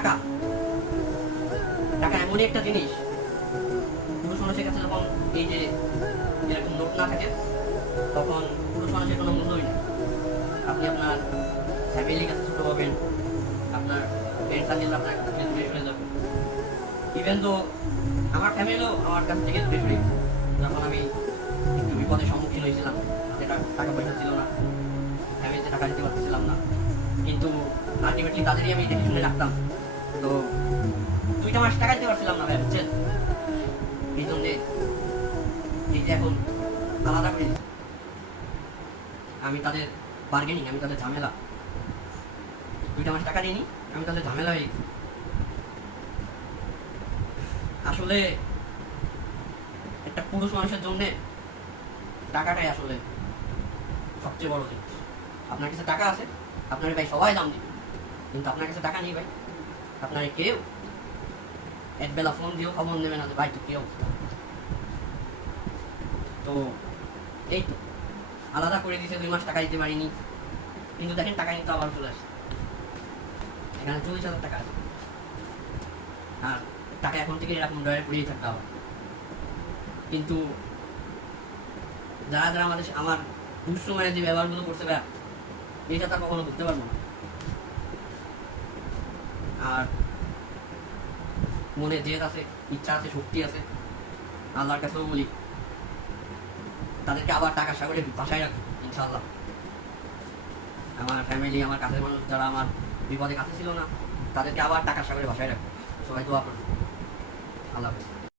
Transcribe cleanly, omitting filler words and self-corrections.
টাকা টাকা এমনই একটা জিনিস, পুরুষ মানুষের কাছে যখন এই যে এরকম নোট না থাকে তখন পুরুষ মানুষের কোনো মূল্যই নেই। আপনি আপনার ফ্যামিলির কাছে ছোট পাবেন, আপনার ফ্রেন্ড সার্কেল আপনার কাছ থেকে দূরে সরে যাবে। ইভেন তো আমার ফ্যামিলিও আমার কাছ থেকে দূরে সরে গেছে যখন আমি একটু বিপদের সম্মুখীন হয়েছিলাম। হাতে টাকা পয়সা ছিল না, ফ্যামিলিতে টাকা দিতে পারতেছিলাম না, কিন্তু আলটিমেটলি তাদেরই আমি দেখে শুনে রাখতাম। তো 2টা মাস টাকা দিতে পারছিলাম না ভাই, বুঝছেন? এই জন্য এই যে এখন আলাদা করে দিচ্ছি আমি তাদের বার্গেনিং, আমি তাদের ঝামেলা। 2টা মাস টাকা দিইনি, আমি তাদের ঝামেলা হয়ে গেছি। আসলে একটা পুরুষ মানুষের জন্য টাকাটাই আসলে সবচেয়ে বড় জিনিস। আপনার কাছে টাকা আছে, আপনার ভাই সবাই দাম দিবে, কিন্তু আপনার কাছে টাকা নেই ভাই, আপনার কেউ এক বেলা ফোন দিয়েও খবর নেবে না যে ভাই তো কি অবস্থা। তো এই তো আলাদা করে দিয়েছে, 2 মাস টাকা দিতে পারিনি, কিন্তু দেখেন টাকা কিন্তু আবার চলে আসছে। এখানে 40,000 টাকা আছে, আর টাকা এখন থেকে এরকম ডয়ে পড়েই থাকতে হবে। কিন্তু যারা যারা আমার দুঃসময়ে যে ব্যবহারগুলো করছে ভাই, এটা তা কখনো বুঝতে পারবো না। আর মনে জেদ আছে, ইচ্ছা আছে, শক্তি আছে, আল্লাহর কাছেও বলি তাদেরকে আবার টাকার সাগরে বাসায় রাখবো ইনশাআল্লাহ। আমার ফ্যামিলি, আমার কাছের মানুষ যারা আমার বিপদে কাছে ছিল না, তাদেরকে আবার টাকার সাগরে বাসায় রাখবো। সবাই দোয়া করবো। আল্লাহ হাফেজ।